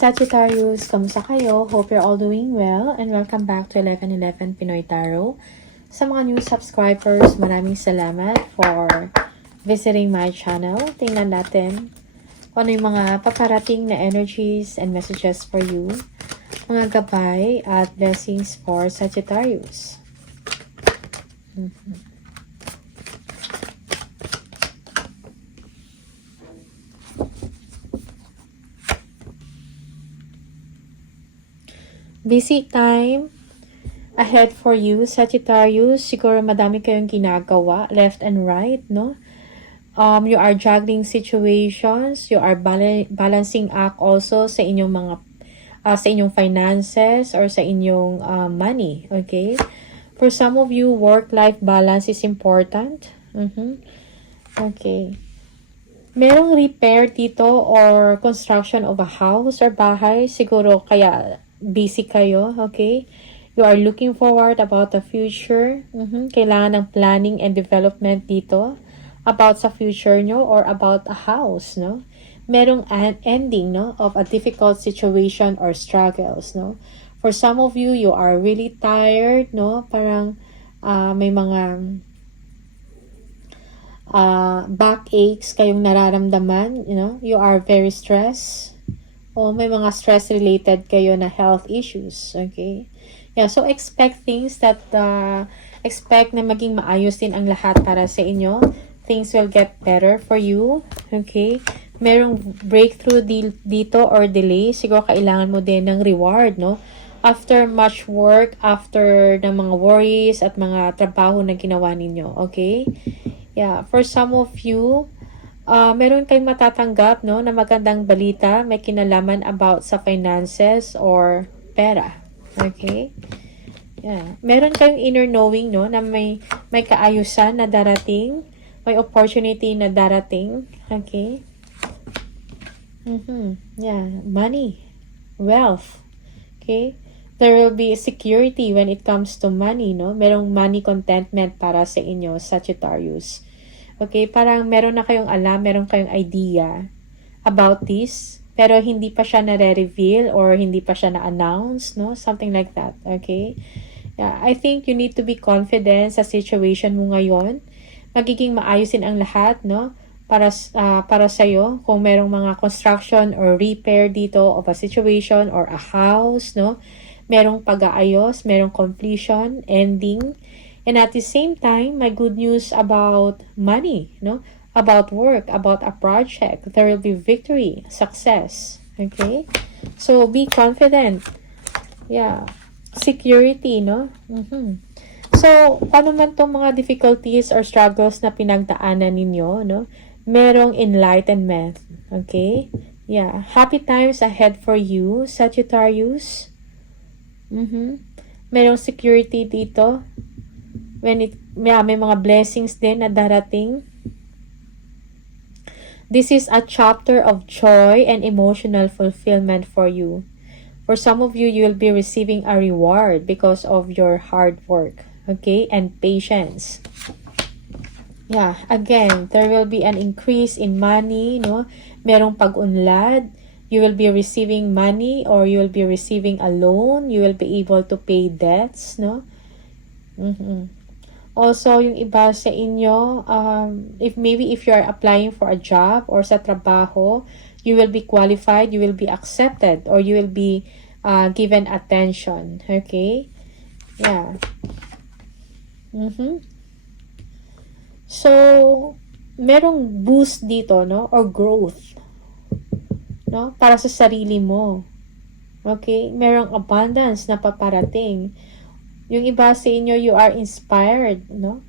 Sagittarius, kamusta kayo? Hope you're all doing well and welcome back to 1111 Pinoy Tarot. Sa mga new subscribers, maraming salamat for visiting my channel. Tingnan natin kung ano yung mga paparating na energies and messages for you. Mga gabay at blessings for Sagittarius. Busy time ahead for you, Sagittarius. Siguro madami kayong ginagawa, left and right, no? You are juggling situations. You are balancing act also sa inyong mga, sa inyong finances or sa inyong money, okay? For some of you, work-life balance is important. Okay. Merong repair dito or construction of a house or bahay. Siguro kaya busy kayo, okay? You are looking forward about the future. Kailangan ng planning and development dito about sa future nyo or about a house, no? Merong an ending, no, of a difficult situation or struggles, no? For some of you, you are really tired, no? Parang may mga backaches kayong nararamdaman, you know? You are very stressed. O may mga stress-related kayo na health issues, okay? Yeah, so expect things that, expect na maging maayos din ang lahat para sa inyo. Things will get better for you, okay? Merong breakthrough dito or delay. Siguro kailangan mo din ng reward, no? After much work, after ng mga worries at mga trabaho na ginawa ninyo, okay? Yeah, for some of you, meron kayong matatanggap, no, na magandang balita, may kinalaman about sa finances or pera. Okay? Yeah. Meron kayong inner knowing, no, na may kaayusan na darating, may opportunity na darating. Okay? Yeah, money, wealth. Okay? There will be security when it comes to money, no? Merong money contentment para sa inyo, Sagittarius. Okay, parang meron na kayong alam, meron kayong idea about this, pero hindi pa siya na-reveal or hindi pa siya na-announce, no? Something like that, okay? Yeah, I think you need to be confident sa situation mo ngayon. Magiging maayusin ang lahat, no? Para sa'yo, kung merong mga construction or repair dito of a situation or a house, no? Merong pag-aayos, merong completion, ending. And at the same time, my good news about money, no? About work, about a project. There will be victory, success. Okay? So, be confident. Yeah. Security, no? So, ano man tong mga difficulties or struggles na pinagdaanan ninyo, no? Merong enlightenment. Okay? Yeah. Happy times ahead for you, Sagittarius. Merong security dito. May mga blessings din na darating. This is a chapter of joy and emotional fulfillment for you. For some of you, you will be receiving a reward because of your hard work, okay, and patience. Yeah, again, there will be an increase in money, no? Merong pag-unlad. You will be receiving money or you will be receiving a loan. You will be able to pay debts, no? Also, yung iba sa inyo, if you are applying for a job or sa trabaho, you will be qualified, you will be accepted, or you will be given attention. Okay? Yeah. So, merong boost dito, no? Or growth. No? Para sa sarili mo. Okay? Merong abundance na paparating. Yung iba sa inyo, you are inspired, no?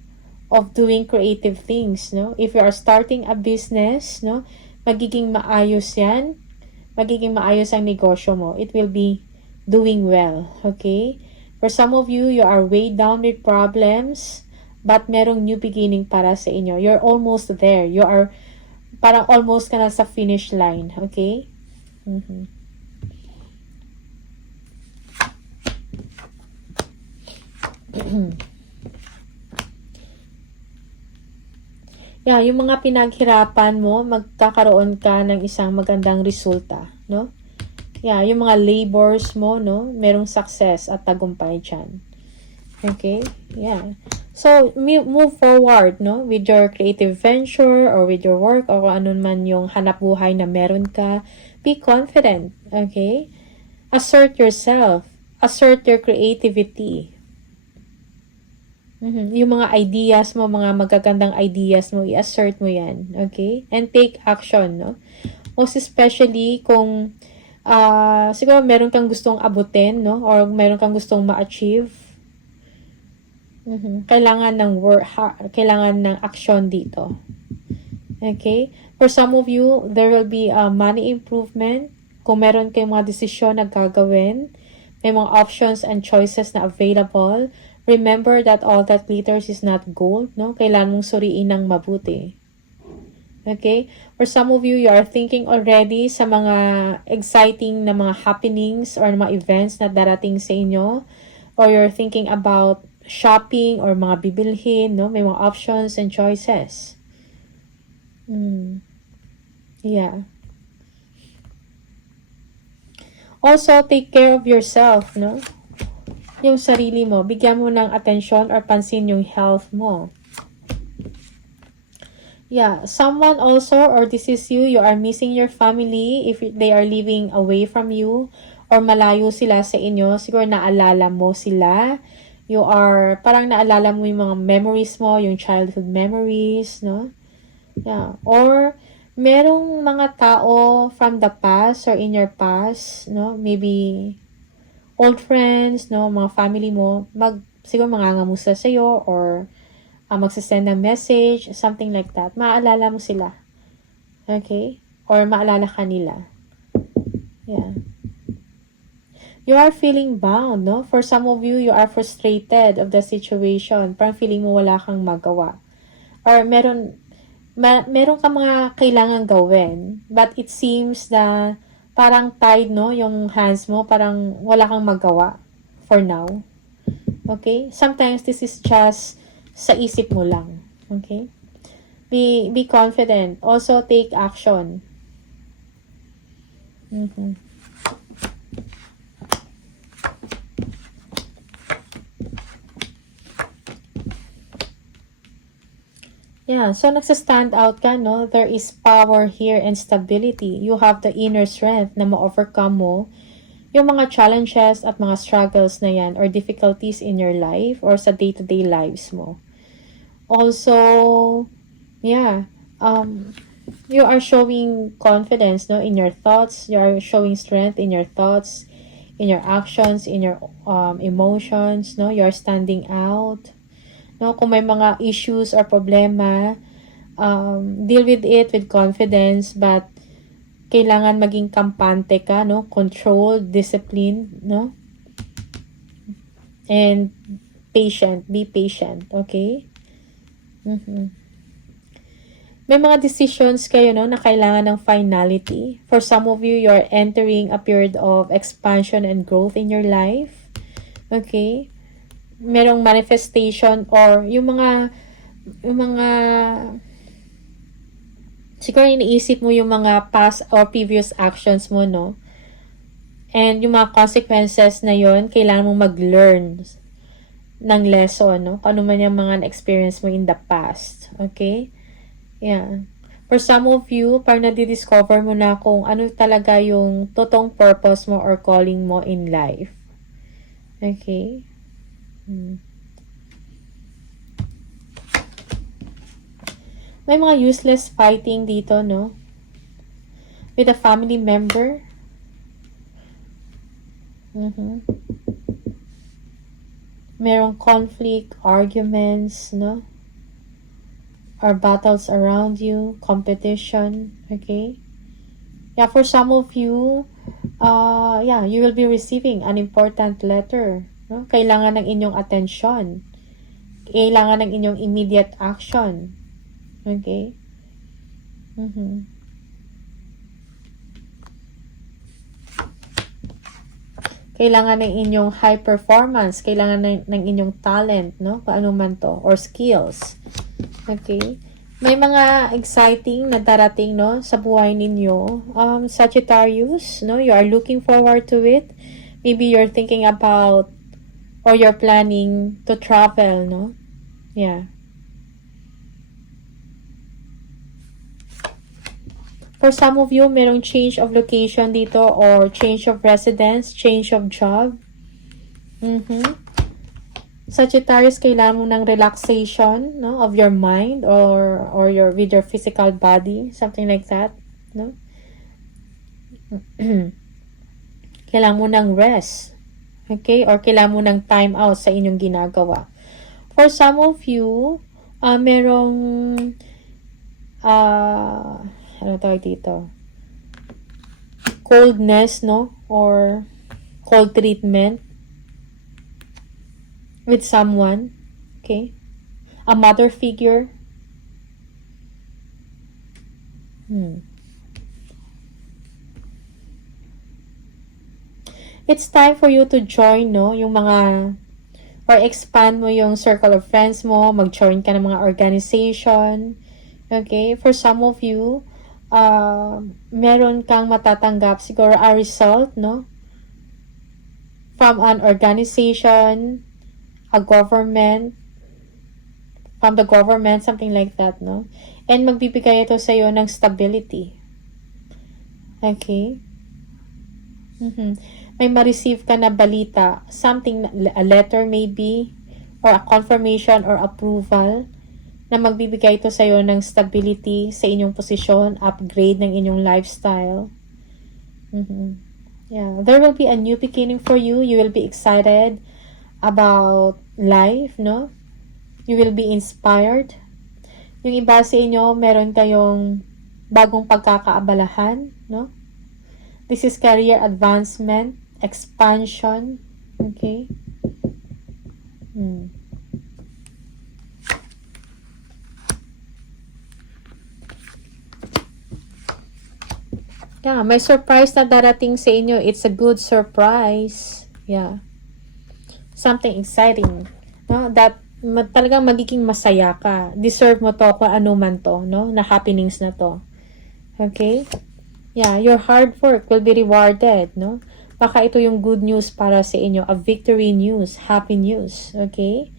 Of doing creative things, no? If you are starting a business, no? Magiging maayos yan. Magiging maayos ang negosyo mo. It will be doing well, okay? For some of you, you are way down with problems, but merong new beginning para sa inyo. You're almost there. You are, parang almost ka na sa finish line, okay? Yeah, yung mga pinaghirapan mo, magkakaroon ka ng isang magandang resulta, no? Yeah, yung mga labors mo, no? Merong success at tagumpay dyan. Okay? Yeah. So, move forward, no? With your creative venture or with your work or kung ano man yung hanap buhay na meron ka. Be confident. Okay? Assert yourself. Assert your creativity. Yung mga ideas mo, mga magagandang ideas mo, i-assert mo yan. Okay? And take action, no? Most especially kung siguro meron kang gustong abutin, no? Or meron kang gustong ma-achieve. Kailangan ng kailangan ng action dito. Okay? For some of you, there will be a money improvement. Kung meron kayong mga desisyon na gagawin, may mga options and choices na available. Remember that all that glitters is not gold, no? Kailangan mong suriin ng mabuti. Okay? For some of you, you are thinking already sa mga exciting na mga happenings or mga events na darating sa inyo. Or you're thinking about shopping or mga bibilhin, no? May mga options and choices. Yeah. Also, take care of yourself, no? Yung sarili mo, bigyan mo ng atensyon or pansin yung health mo. Yeah, someone also, or this is you are missing your family if they are living away from you or malayo sila sa inyo. Siguro naalala mo sila. You are, parang naalala mo yung mga memories mo, yung childhood memories, no? Yeah, or merong mga tao from the past or in your past, no? Maybe old friends, no, mga family mo, siguro mangangamusta sa'yo or magsasend ng message, something like that. Maalala mo sila. Okay? Or maalala ka nila. Yeah. You are feeling bound, no? For some of you, you are frustrated of the situation. Parang feeling mo wala kang magawa. Or meron ka mga kailangan gawin, but it seems na parang tied, no? Yung hands mo, parang wala kang magawa for now. Okay? Sometimes this is just sa isip mo lang. Okay? Be confident. Also, take action. Yeah, so nagsa-stand out ka, no? There is power here and stability. You have the inner strength na ma-overcome mo yung mga challenges at mga struggles na yan or difficulties in your life or sa day-to-day lives mo. Also, yeah, you are showing confidence, no, in your thoughts. You are showing strength in your thoughts, in your actions, in your emotions, no? You are standing out. No, kung may mga issues or problema, deal with it with confidence, but kailangan maging kampante ka, no? Control, discipline, no? And patient, be patient, okay? May mga decisions kayo, no, na kailangan ng finality. For some of you, you're entering a period of expansion and growth in your life. Okay? Merong manifestation or yung mga siguro iniisip mo yung mga past or previous actions mo, no? And yung mga consequences na yon, kailangan mo mag-learn ng lesson, no? Kung ano man yung mga na-experience mo in the past. Okay? Yeah. For some of you, parang nadidiscover mo na kung ano talaga yung totoong purpose mo or calling mo in life. Okay? May mga useless fighting dito, no? With a family member. Merong conflict, arguments, no? Or battles around you, competition, okay? Yeah, for some of you, you will be receiving an important letter. No? Kailangan ng inyong atensyon. Kailangan ng inyong immediate action. Okay? Kailangan ng inyong high performance. Kailangan ng inyong talent, no? Paano man to. Or skills. Okay? May mga exciting na darating, no, sa buhay ninyo. Sagittarius, no, you are looking forward to it. Maybe you're thinking about or you're planning to travel, no? Yeah. For some of you, merong change of location dito or change of residence, change of job. Sagittarius, kailangan mo ng relaxation, no, of your mind or your with your physical body, something like that, no? Kailangan mo ng rest, okay? Or kailangan mo ng time out sa inyong ginagawa. For some of you, merong ano tawag dito? Coldness, no? Or cold treatment with someone, okay? A mother figure. It's time for you to join, no? Yung mga, or expand mo yung circle of friends mo, mag-join ka ng mga organization, okay? For some of you, meron kang matatanggap siguro a result, no? From an organization, a government, from the government, something like that, no? And magbibigay ito sa iyo ng stability. Okay? May ma-receive ka na balita, something, a letter maybe, or a confirmation or approval, na magbibigay ito sa iyo ng stability sa inyong posisyon, upgrade ng inyong lifestyle. Yeah, there will be a new beginning for you. You will be excited about life, no? You will be inspired. Yung iba sa inyo, meron kayong bagong pagkakaabalahan, no? This is career advancement, expansion, okay? Yeah, may surprise na darating sa inyo. It's a good surprise. Yeah. Something exciting, no? That talagang magiging masaya ka. Deserve mo to kung ano man to, no? Na happenings na to. Okay? Yeah, your hard work will be rewarded, no? Baka ito yung good news para sa inyo. A victory news, happy news. Okay?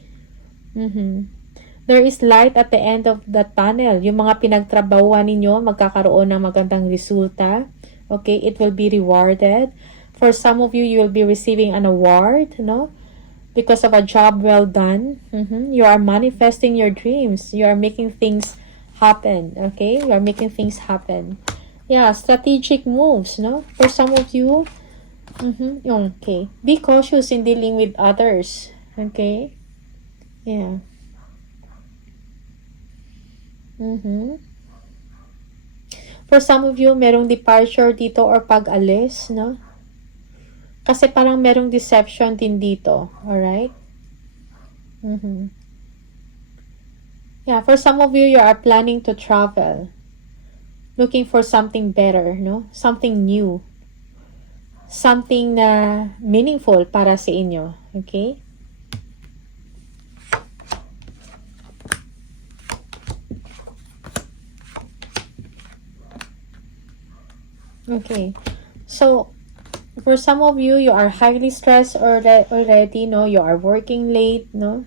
There is light at the end of the tunnel. Yung mga pinagtrabahuan ninyo, magkakaroon ng magandang resulta. Okay? It will be rewarded. For some of you, you will be receiving an award, no? Because of a job well done. You are manifesting your dreams. You are making things happen. Okay? You are making things happen. Yeah, strategic moves, no? For some of you, okay. Be cautious in dealing with others. Okay? Yeah. For some of you, merong departure dito or pag-alis, no? Kasi parang merong deception din dito. Alright? Yeah, for some of you, you are planning to travel. Looking for something better, no? Something new. Something na meaningful para sa inyo. Okay? Okay. So, for some of you, you are highly stressed already, no? You are working late, no?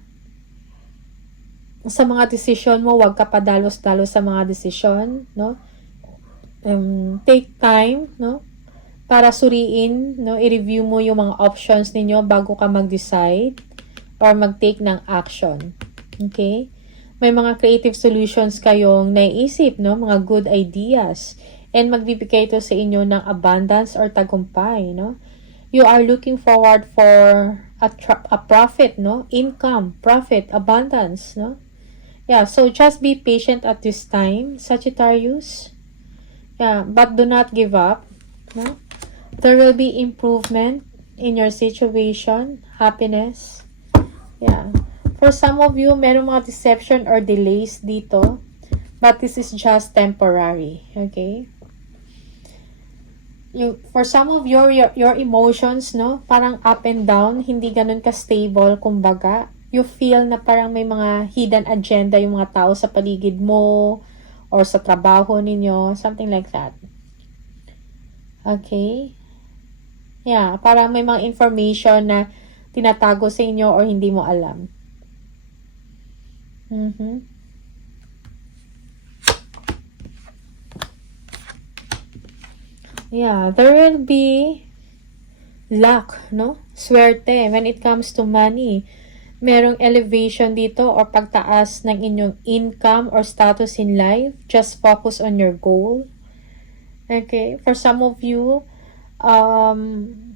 Sa mga desisyon mo, huwag ka padalos-dalos sa mga desisyon, no? Take time, no? Para suriin, no? I-review mo yung mga options ninyo bago ka mag-decide or mag-take ng action. Okay? May mga creative solutions kayong naiisip, no? Mga good ideas. And magbibigay ito sa inyo ng abundance or tagumpay, no? You are looking forward for a profit, no? Income, profit, abundance, no? Yeah, so just be patient at this time, Sagittarius. Yeah, but do not give up, no? There will be improvement in your situation, happiness. Yeah. For some of you, meron mga deception or delays dito, but this is just temporary, okay? For some of your emotions, no, parang up and down, hindi ganun ka-stable, kumbaga. you feel na parang may mga hidden agenda yung mga tao sa paligid mo or sa trabaho ninyo, something like that. Okay? Yeah, parang may mga information na tinatago sa inyo or hindi mo alam. Yeah, there will be luck, no? Swerte when it comes to money. Merong elevation dito or pagtaas ng inyong income or status in life. Just focus on your goal. Okay? For some of you,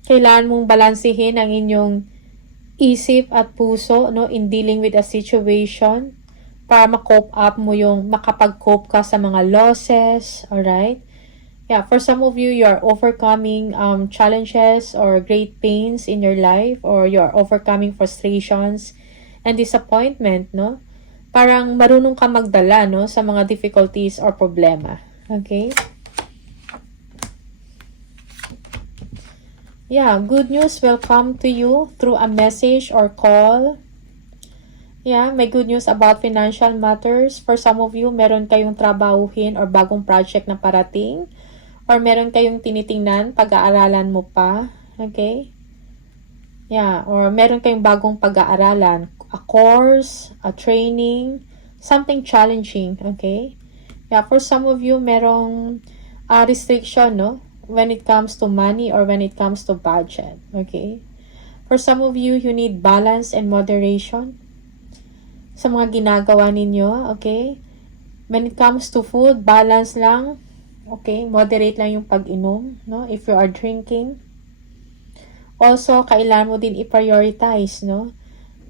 kailangan mong balansehin ang inyong isip at puso, no, in dealing with a situation para ma-cope up mo yung makapag-cope ka sa mga losses, alright? Yeah, for some of you, you are overcoming challenges or great pains in your life, or you are overcoming frustrations and disappointment, no? Parang marunong ka magdala, no, sa mga difficulties or problema. Okay? Yeah, good news will come to you through a message or call. Yeah, may good news about financial matters. For some of you, meron kayong trabahuhin or bagong project na parating. Or meron kayong tinitingnan, pag-aaralan mo pa. Okay? Yeah, or meron kayong bagong pag-aaralan. A course, a training, something challenging. Okay? Yeah, for some of you, merong restriction, no? When it comes to money or when it comes to budget. Okay? For some of you, you need balance and moderation sa mga ginagawa ninyo. Okay? When it comes to food, balance lang. Okay? Moderate lang yung pag-inom, no? If you are drinking. Also, kailangan mo din i-prioritize, no?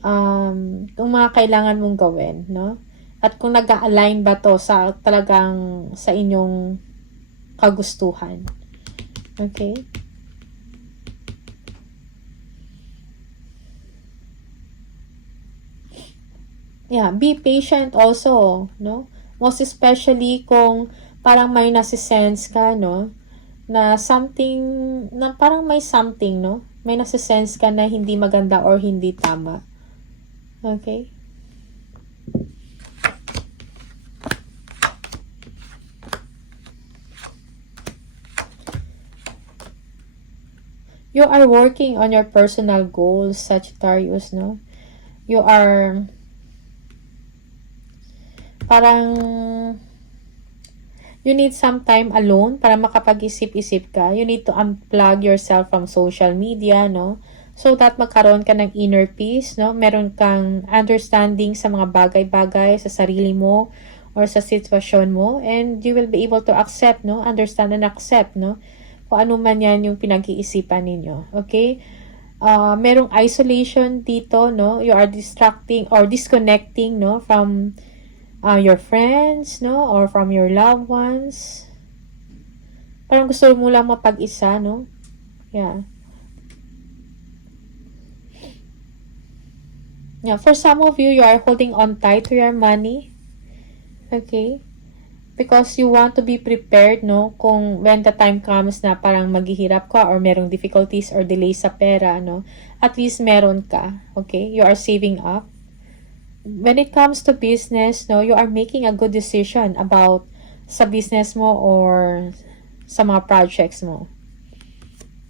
Kung mga kailangan mong gawin, no? At kung nag-align ba to sa talagang sa inyong kagustuhan. Okay? Yeah, be patient also, no? Most especially kung parang may nasisense ka, no? Na something, na parang may something, no? May nasisense ka na hindi maganda or hindi tama. Okay? You are working on your personal goals, Sagittarius, no? You are parang you need some time alone para makapag-isip-isip ka. You need to unplug yourself from social media, no? So that magkaroon ka ng inner peace, no? Meron kang understanding sa mga bagay-bagay sa sarili mo or sa sitwasyon mo, and you will be able to accept, no? Understand and accept, no? Kung ano man yan yung pinag-iisipan ninyo. Okay? Merong isolation dito, no? You are distracting or disconnecting, no? From your friends, no? Or from your loved ones. Parang gusto mo lang mapag-isa, no? Yeah. Yeah, for some of you, you are holding on tight to your money. Okay? Because you want to be prepared, no? Kung when the time comes na parang maghihirap ka or merong difficulties or delays sa pera, no? At least meron ka. Okay? You are saving up. When it comes to business, no? You are making a good decision about sa business mo or sa mga projects mo.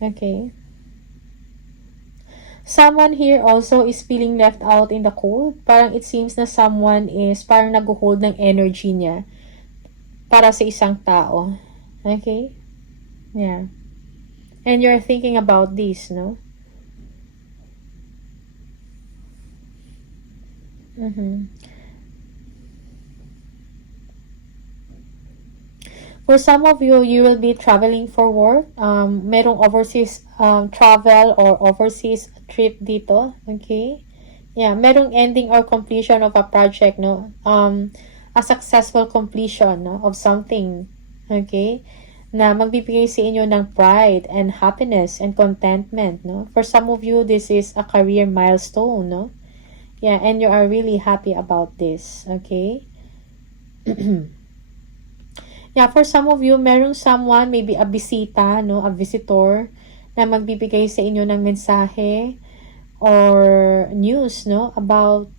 Okay? Someone here also is feeling left out in the cold. Parang it seems na someone is parang nag-hold ng energy niya para sa isang tao. Okay? Yeah. And you're thinking about this, no? For some of you, you will be traveling for work. Merong overseas travel or overseas trip dito. Okay? Yeah, merong ending or completion of a project, no? A successful completion, no, of something. Okay? Na magbibigay sa inyo ng pride and happiness and contentment, no? For some of you, this is a career milestone, no? Yeah, and you are really happy about this. Okay? Yeah, for some of you, merong someone, maybe a bisita, no? A visitor na magbibigay sa inyo ng mensahe or news, no, about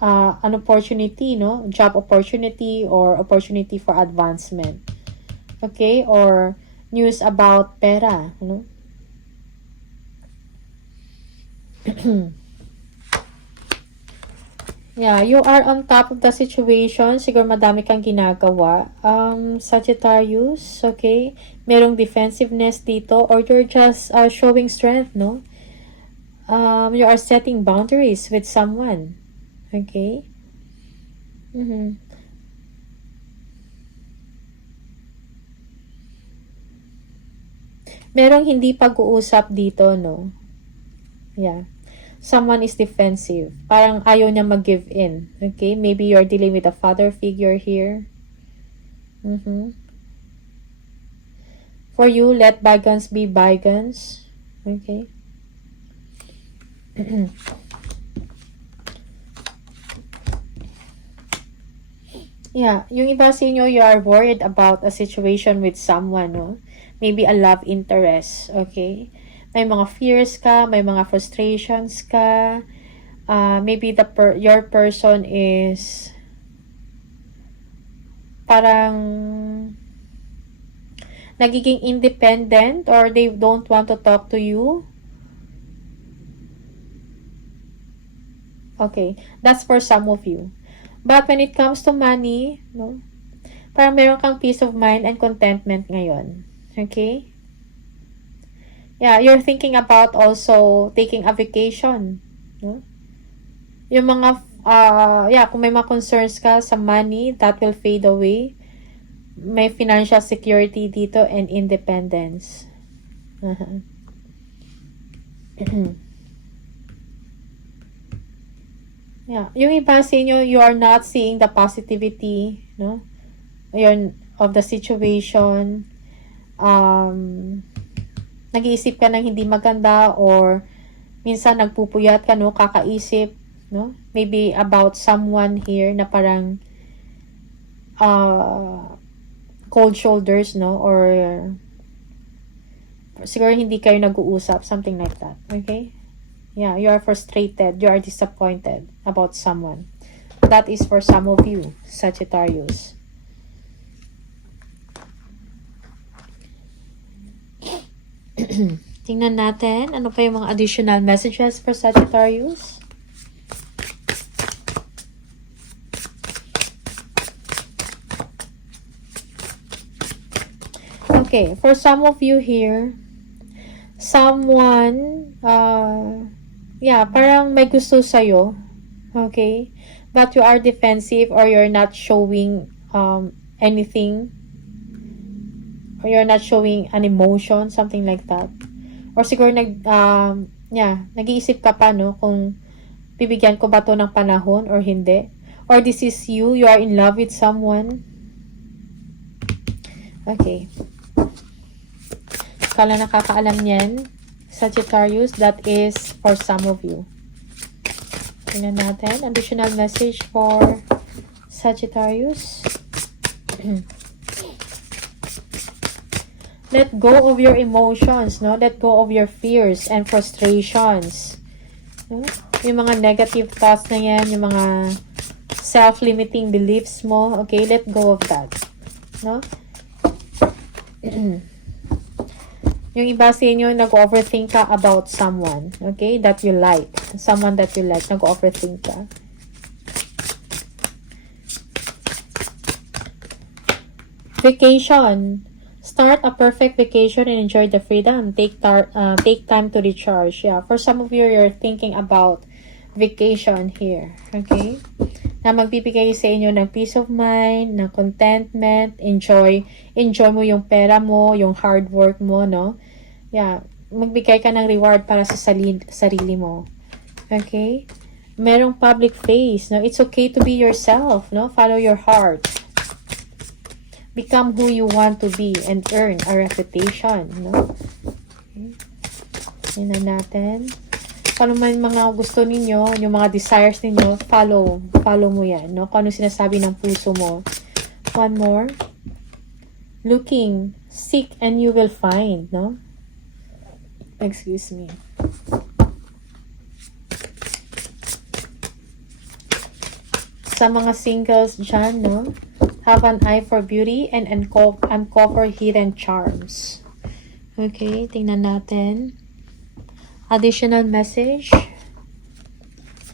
an opportunity, no, job opportunity or opportunity for advancement. Okay, or news about pera, no. Yeah, you are on top of the situation. Siguro madami kang ginagawa. Sagittarius, okay? Merong defensiveness dito or you're just showing strength, no? You are setting boundaries with someone. Okay? Merong hindi pag-uusap dito, no? Yeah. Someone is defensive. Parang ayaw niya mag-give in. Okay? Maybe you're dealing with a father figure here. For you, let bygones be bygones. Okay? Yeah, yung iba sa inyo, you are worried about a situation with someone, no? Maybe a love interest, okay? May mga fears ka, may mga frustrations ka. Maybe your person is parang nagiging independent or they don't want to talk to you. Okay, that's for some of you. But when it comes to money, no, parang meron kang peace of mind and contentment ngayon. Okay? Yeah, you're thinking about also taking a vacation. No? Yung mga, kung may mga concerns ka sa money, that will fade away. May financial security dito and independence. Yeah, yung iba sa inyo, you are not seeing the positivity, no? Yun, of the situation. Nag-iisip ka ng hindi maganda or minsan nagpupuyat ka, no, kakaisip, no, maybe about someone here na parang cold shoulders, no, or siguro hindi kayo nag-uusap, something like that. Okay? Yeah, you are frustrated, you are disappointed about someone. That is for some of you, Sagittarius. Tingnan natin, ano pa yung mga additional messages for Sagittarius? Okay, for some of you here, someone, parang may gusto sa'yo, okay? But you are defensive or you're not showing anything, or you're not showing an emotion, something like that. Or siguro nag-iisip ka pa, no, kung bibigyan ko ba to ng panahon or hindi. Or this is you are in love with someone. Okay. Kala nakakaalam niyan, Sagittarius, that is for some of you. Tingnan natin, additional message for Sagittarius. Let go of your emotions, no? Let go of your fears and frustrations. No? Yung mga negative thoughts na yan, yung mga self-limiting beliefs mo, okay? Let go of that. No? Yung iba sa inyo, nag-overthink ka about someone, okay? That you like. Someone that you like, nag-overthink ka. Vacation. Start a perfect vacation and enjoy the freedom. Take time to recharge. Yeah, for some of you, you're thinking about vacation here. Okay? Na magbibigay sa inyo ng peace of mind, ng contentment, enjoy mo yung pera mo, yung hard work mo, no? Yeah, magbigay ka ng reward para sa sarili mo. Okay? Merong public face, no? It's okay to be yourself, no? Follow your heart. Become who you want to be and earn a reputation, no? Okay. Yan na natin. Kung man mga gusto ninyo, yung mga desires ninyo, follow mo yan, no? Kung ano sinasabi ng puso mo. One more. Looking, seek, and you will find, no? Excuse me. Sa mga singles dyan, no? Have an eye for beauty and uncover hidden charms. Okay, tingnan natin. Additional message.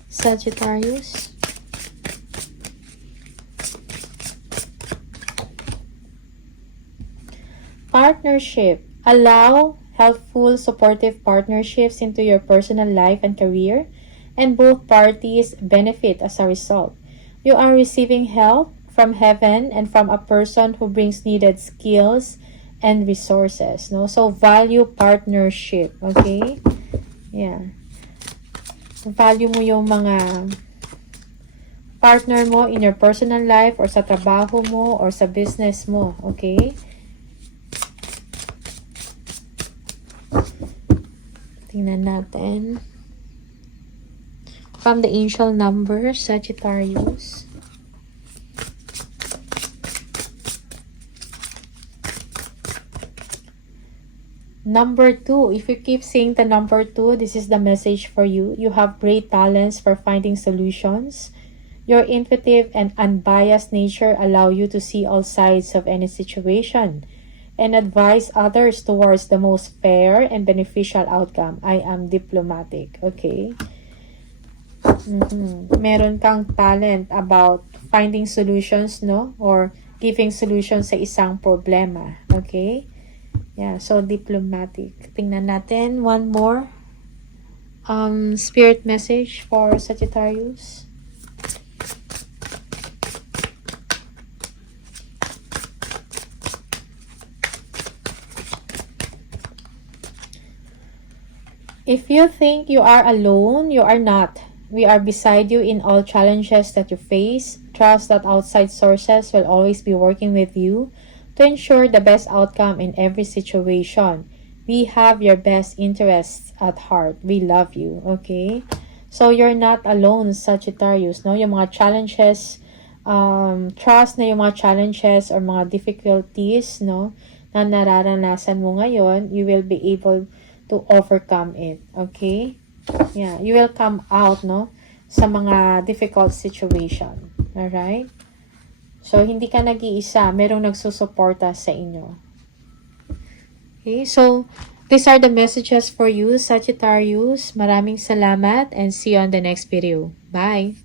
Sagittarius. Partnership. Allow helpful, supportive partnerships into your personal life and career, and both parties benefit as a result. You are receiving help from heaven and from a person who brings needed skills and resources, no? So value partnership, okay? Yeah. Value mo yung mga partner mo in your personal life or sa trabaho mo or sa business mo, okay? Tingnan natin. From the angel number, Sagittarius. Number 2, if you keep seeing the number 2, this is the message for you. You have great talents for finding solutions. Your intuitive and unbiased nature allow you to see all sides of any situation and advise others towards the most fair and beneficial outcome. I am diplomatic. Okay? Meron kang talent about finding solutions, no? Or giving solutions sa isang problema. Okay? Yeah, so diplomatic. Tingnan natin one more spirit message for Sagittarius. If you think you are alone, you are not. We are beside you in all challenges that you face. Trust that outside sources will always be working with you to ensure the best outcome in every situation. We have your best interests at heart. We love you, okay? So, you're not alone, Sagittarius, no? Yung mga challenges, trust na yung mga challenges or mga difficulties, no? Na nararanasan mo ngayon, you will be able to overcome it, okay? Yeah, you will come out, no? Sa mga difficult situation, alright? So, hindi ka nag-iisa. Merong nagsusuporta sa inyo. Okay, so, these are the messages for you, Sagittarius. Maraming salamat and see you on the next video. Bye!